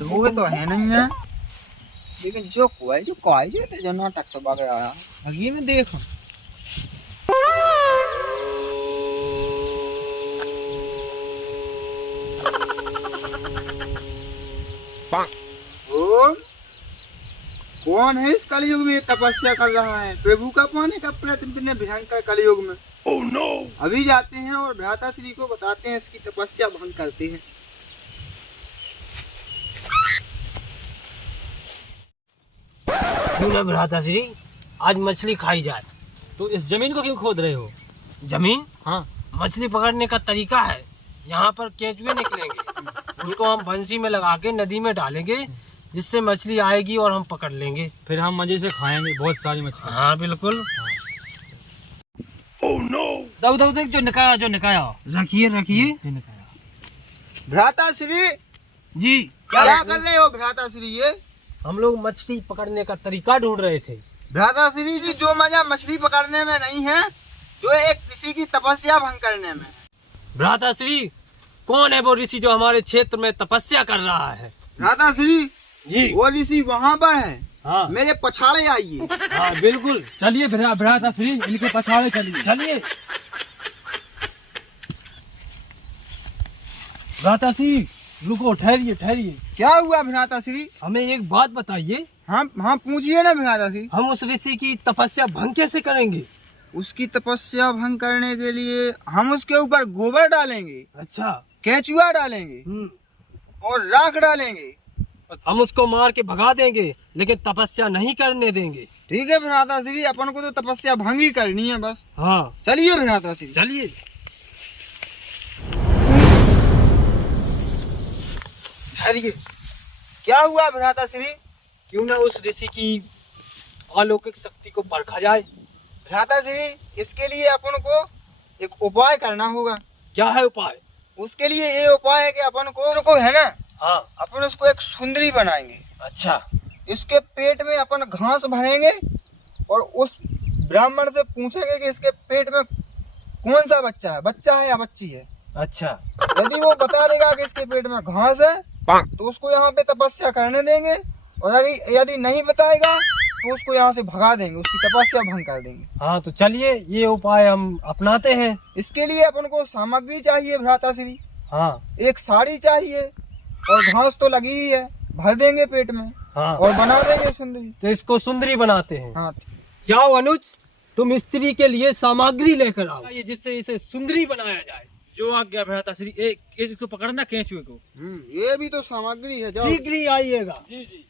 धोए तो है नहीं है, लेकिन जो कोई जो नाटक से बग रहा है अभी में देखो। कौन है इस कलयुग में तपस्या कर रहा है? प्रभु का पाने का प्रयत्न इतने भयंकर कलयुग में। Oh no! अभी जाते हैं और भ्राता श्री को बताते हैं, इसकी तपस्या भंग करते हैं। क्यों ना भ्राता श्री, आज मछली खाई जाए। तो इस जमीन को क्यों खोद रहे हो? जमीन? हाँ, मछली पकड़ने का तरीका है। यहाँ पर केंचुए निकलेंगे, उनको हम बंसी में लगा के नदी में डालेंगे, जिससे मछली आएगी और हम पकड़ लेंगे। फिर हम मजे से खाएंगे बहुत सारी मछली। हाँ बिल्कुल। Oh no! देख जो निकाया रखिए रखिए। भ्राता श्री जी क्या कर रहे हो? भ्राता श्री ये हम लोग मछली पकड़ने का तरीका ढूंढ रहे थे। भ्राता श्री जी, जो मजा मछली पकड़ने में नहीं है, जो एक ऋषि की तपस्या भंग करने में। भ्राता श्री, कौन है वो ऋषि जो हमारे क्षेत्र में तपस्या कर रहा है? भ्राता श्री जी, वो ऋषि वहाँ पर है। हाँ मेरे पछाड़े आइए। हाँ बिल्कुल, चलिए भ्राता श्री, इनके पछाड़े चलिए। भ्राता श्री रुको, ठहरिए। क्या हुआ भ्राता श्री? हमें एक बात बताइए। हाँ पूछिए ना भ्राता श्री। हम उस ऋषि की तपस्या भंग कैसे करेंगे? उसकी तपस्या भंग करने के लिए हम उसके ऊपर गोबर डालेंगे, अच्छा, केंचुआ डालेंगे और राख डालेंगे। हम उसको मार के भगा देंगे, लेकिन तपस्या नहीं करने देंगे। ठीक है भ्राता श्री, अपन को तो तपस्या भंग ही करनी है बस। हाँ चलिए भ्राता श्री, चलिए। ठहरिए। क्या हुआ भ्राता श्री? क्यों ना उस ऋषि की अलौकिक शक्ति को परखा जाए। भ्राता श्री, इसके लिए अपन को एक उपाय करना होगा। क्या है उपाय? उसके लिए ये उपाय है कि अपन को है ना, हाँ, अपन उसको एक सुंदरी बनाएंगे। अच्छा, इसके पेट में अपन घास भरेंगे और उस ब्राह्मण से पूछेंगे कि इसके पेट में कौन सा बच्चा है या बच्ची है। अच्छा, यदि वो बता देगा कि इसके पेट में घास है, तो उसको यहाँ पे तपस्या करने देंगे, और यदि नहीं बताएगा तो उसको यहाँ से भगा देंगे, उसकी तपस्या भंग कर देंगे। हाँ तो चलिए, ये उपाय हम अपनाते हैं। इसके लिए अपन को सामग्री चाहिए भ्राता श्री। हाँ, एक साड़ी चाहिए और घास तो लगी ही है, भर देंगे पेट में। हाँ, और बना देंगे सुंदरी। तो इसको सुंदरी बनाते हैं। हाँ, जाओ अनुज, तुम स्त्री के लिए सामग्री लेकर आओ, ये जिससे इसे सुंदरी बनाया जाए। जो आज्ञा भ्राता श्री। एक इसको पकड़ना, केंचुए को। ये भी तो सामग्री है। जाओ। शीघ्र ही आइएगा। जी।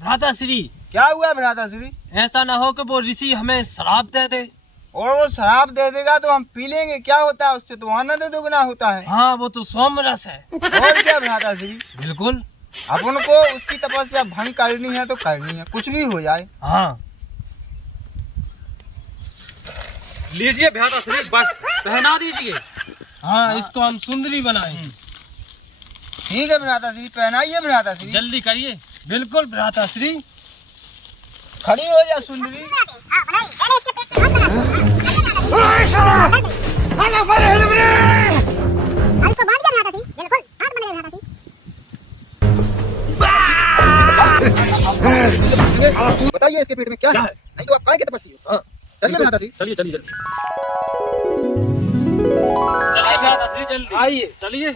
भ्राता श्री, क्या हुआ भ्राता श्री? ऐसा ना हो कि वो ऋषि हमें श्राप दे दे। और वो शराब दे देगा तो हम पी लेंगे, क्या होता है उससे? तो आनंद दुगना होता है। हाँ, वो तो सोम रस है। और क्या भ्राता श्री? बिल्कुल। अपन को उसकी तपस्या भंग करनी है तो करनी है, कुछ भी हो जाए। हाँ, लीजिए भ्राता श्री, बस पहना दीजिए। हाँ, इसको हम सुंदरी बनाएंगे। ठीक है भ्राता श्री, पहनाइए भ्राता श्री। जल्दी करिए। बिल्कुल भ्राता श्री। खड़ी हो जा सुंदरी। बताइए इसके पेट में क्या है? नहीं तो आप काय की तपस्या। हाँ, चलिए भ्राता श्री। चलिए भ्राता श्री, जल्दी आइए, चलिए।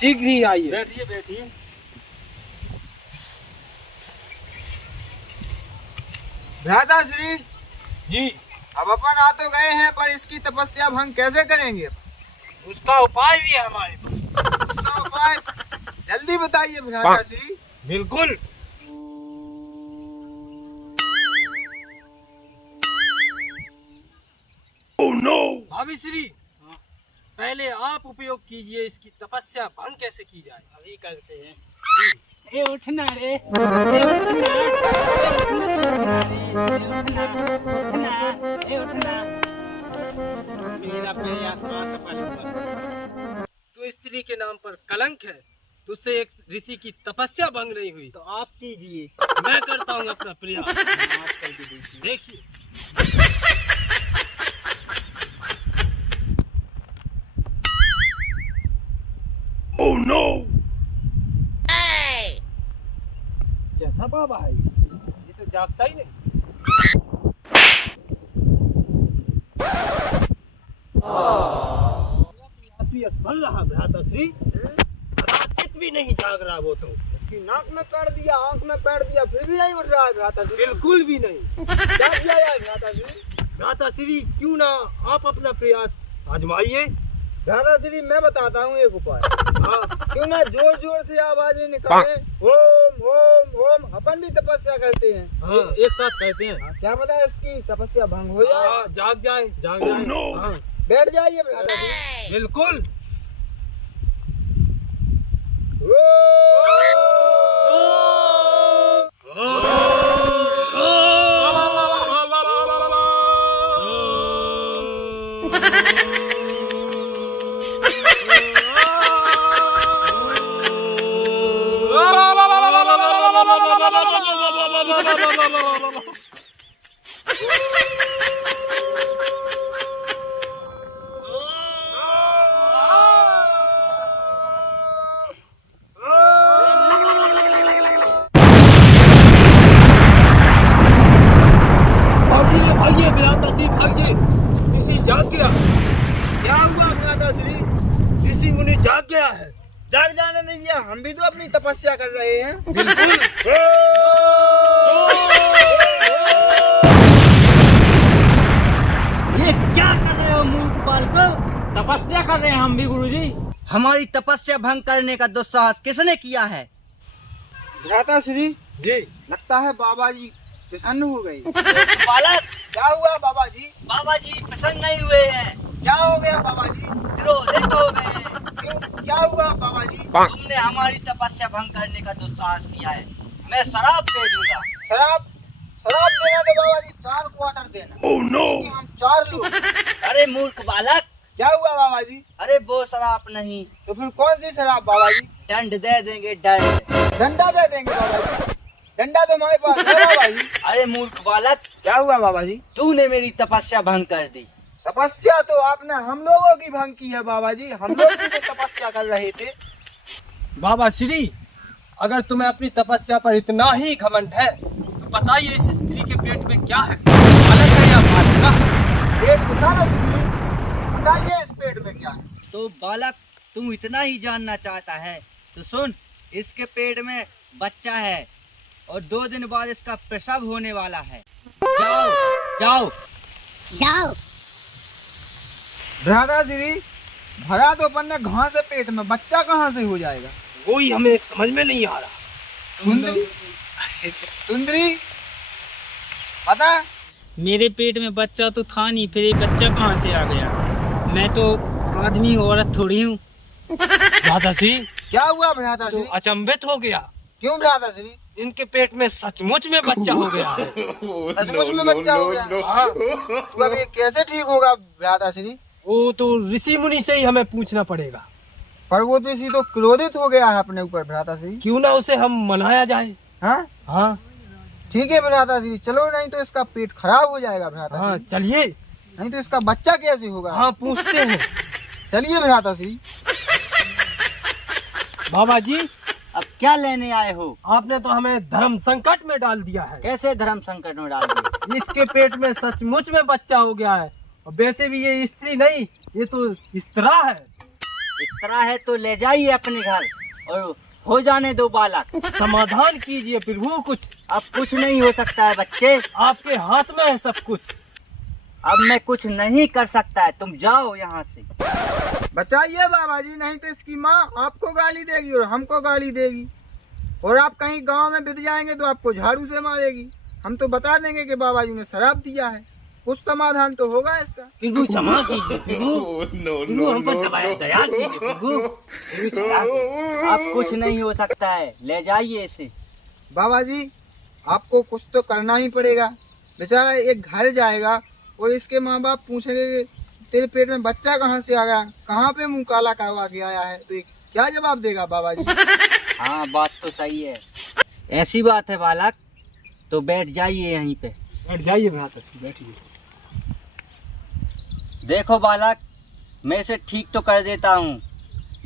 शीघ्र ही आइए। बैठिए। भ्राता श्री जी, अब अपन आ तो गए हैं, पर इसकी तपस्या भंग कैसे करेंगे? उसका उपाय भी है हमारे पास। उसका उपाय जल्दी बताइए भ्राता श्री। बिल्कुल। Oh no! भाभी श्री, पहले आप उपयोग कीजिए, इसकी तपस्या भंग कैसे की जाए। अभी करते हैं। ए उठना रे, तो स्त्री के नाम पर कलंक है, तुझसे एक ऋषि की तपस्या भंग नहीं हुई तो आप कीजिए। मैं करता हूँ अपना प्रयास। आप कर दीजिए। देखिए कैसा बाबा है ये तो जागता ही नहीं। बन रहा भ्राता श्री, कदाचित भी नहीं जाग रहा वो तो। उसकी नाक में कर दिया, आंख में पैर दिया, फिर भी नहीं उठ रहा है भ्राता श्री। बिल्कुल भी नहीं। क्या किया जाए भ्राता श्री? भ्राता श्री क्यों ना आप अपना प्रयास आजमाइए। भ्राता श्री मैं बताता हूँ एक उपाय। हाँ क्यों ना जोर जोर से आवाजें निकाले, ओम ओम ओम। अपन भी तपस्या करते हैं। हाँ एक साथ कहते हैं। हाँ, क्या पता है इसकी तपस्या भंग हो जाए। हाँ, जाग जाए जाग जाए। हाँ बैठ जाइए भ्राता श्री। बिल्कुल। भागिए भागिए भ्राता श्री भागिए, ऋषि जाग गया। क्या हुआ भ्राता श्री? ऋषि मुनि जाग गया है। जाग जाने दीजिए, हम भी तो अपनी तपस्या कर रहे हैं। बिल्कुल। ये क्या कर रहे हो मूर्ख बालक? तपस्या कर रहे हैं हम भी गुरुजी। हमारी तपस्या भंग करने का दुस्साहस किसने किया है? भ्राता श्री जी लगता है बाबा जी प्रसन्न हो गए। बालक, क्या हुआ बाबा जी? बाबा जी प्रसन्न नहीं हुए हैं, क्या हो गया बाबा जी? क्रोधित हो गए हैं। क्यों, क्या हुआ बाबा जी? तुमने हमारी तपस्या भंग करने का दुस्साहस किया है। मैं शराब दे दूंगा। शराब? शराब देना तो बाबा जी 4 क्वार्टर देना। क्योंकि हम 4 लोग। अरे मूर्ख बालक, क्या हुआ बाबा जी? अरे वो शराब नहीं, तो फिर कौन सी शराब बाबा जी? दंड दे देंगे, दंड। डंडा दे देंगे बाबा जी। डंडा तो हमारे पास है बाबा जी। अरे मूर्ख बालक, क्या हुआ बाबा जी? तूने मेरी तपस्या भंग कर दी। तपस्या तो आपने हम लोगों की भंग की है बाबा जी। हम लोग भी तो तपस्या कर रहे थे। बाबा श्री, अगर तुम्हें अपनी तपस्या पर इतना ही घमंड है तो बताइए इस स्त्री के पेट में क्या है, बालक है या बालिका? पेट दिखाना सुंदरी, बताइए इस पेट में क्या है? तो बालक तू इतना ही जानना चाहता है तो सुन, इसके पेट में बच्चा है और 2 दिन बाद इसका प्रसव होने वाला है। जाओ जाओ जाओ। भ्राता श्री भरा तो अपन ने घास है पेट में, बच्चा कहाँ से हो जाएगा? वही हमें समझ में नहीं आ रहा। सुंदरी सुंदरी पता? मेरे पेट में बच्चा तो था नहीं, फिर ये बच्चा कहाँ से आ गया? मैं तो आदमी औरत थोड़ी हूँ। भ्राता श्री क्या हुआ भ्राता तो श्री? अचंभित हो गया। क्यों भ्राता श्री? इनके पेट में सचमुच में बच्चा हो गया है। सचमुच में बच्चा हो गया? हाँ। तो अब ये कैसे ठीक होगा भ्राता श्री? वो तो ऋषि मुनि से ही हमें पूछना पड़ेगा। पर वो तो इसी तो क्रोधित हो गया है अपने ऊपर भ्राता श्री। क्यों ना उसे हम मनाया जाए। हाँ हाँ ठीक है भ्राता श्री, चलो, नहीं तो इसका पेट खराब हो जाएगा भ्राता हाँ श्री। चलिए। नहीं तो इसका बच्चा कैसे होगा? हाँ पूछते हैं। चलिए भ्राता श्री। बाबा जी, अब क्या लेने आए हो? आपने तो हमें धर्म संकट में डाल दिया है। कैसे धर्म संकट में डाल दिए? इसके पेट में सचमुच में बच्चा हो गया है, और वैसे भी ये स्त्री नहीं, ये तो स्त्रा है। इस तरह है तो ले जाइए अपने घर और हो जाने दो बालक। समाधान कीजिए प्रभु कुछ। अब कुछ नहीं हो सकता है बच्चे, आपके हाथ में है सब कुछ। अब मैं कुछ नहीं कर सकता है, तुम जाओ यहाँ से। बचाइए बाबा जी, नहीं तो इसकी माँ आपको गाली देगी और हमको गाली देगी, और आप कहीं गांव में बित जाएंगे तो आपको झाड़ू से मारेगी। हम तो बता देंगे कि बाबा जी ने शराब दिया है। कुछ समाधान तो होगा इसका। प्रभु क्षमा कीजिए प्रभु, प्रभु हम पर दया कीजिए प्रभु। अब कुछ नहीं हो सकता है, ले जाइए इसे। बाबा जी आपको कुछ तो करना ही पड़ेगा। बेचारा एक घर जाएगा और इसके माँ बाप पूछेंगे कि तेरे पेट में बच्चा कहाँ से आ गया, कहाँ पे मुंह काला करवा के आया है, तो एक क्या जवाब देगा बाबा जी? हाँ बात तो सही है। ऐसी बात है बालक, तो बैठ जाइए यहीं पे। बैठ जाइए भ्राता श्री, बैठिए। देखो बालक, मैं इसे ठीक तो कर देता हूँ,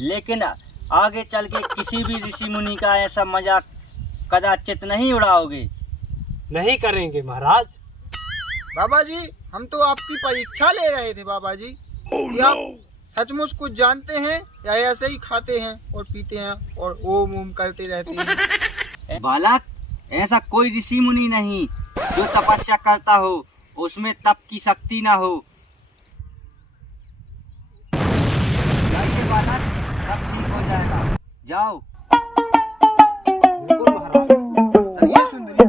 लेकिन आगे चल के किसी भी ऋषि मुनि का ऐसा मजाक कदाचित नहीं उड़ाओगे। नहीं करेंगे महाराज। बाबा जी, हम तो आपकी परीक्षा ले रहे थे बाबा जी कि आप सचमुच कुछ जानते हैं या ऐसे ही खाते हैं और पीते हैं और ओम ओम करते रहते हैं। बालक, ऐसा कोई ऋषि मुनि नहीं जो तपस्या करता हो, उसमें तप की शक्ति ना हो। जाइए बालक, सब ठीक हो जाएगा, जाओ। बिल्कुल महाराज। चलिए सुंदरी।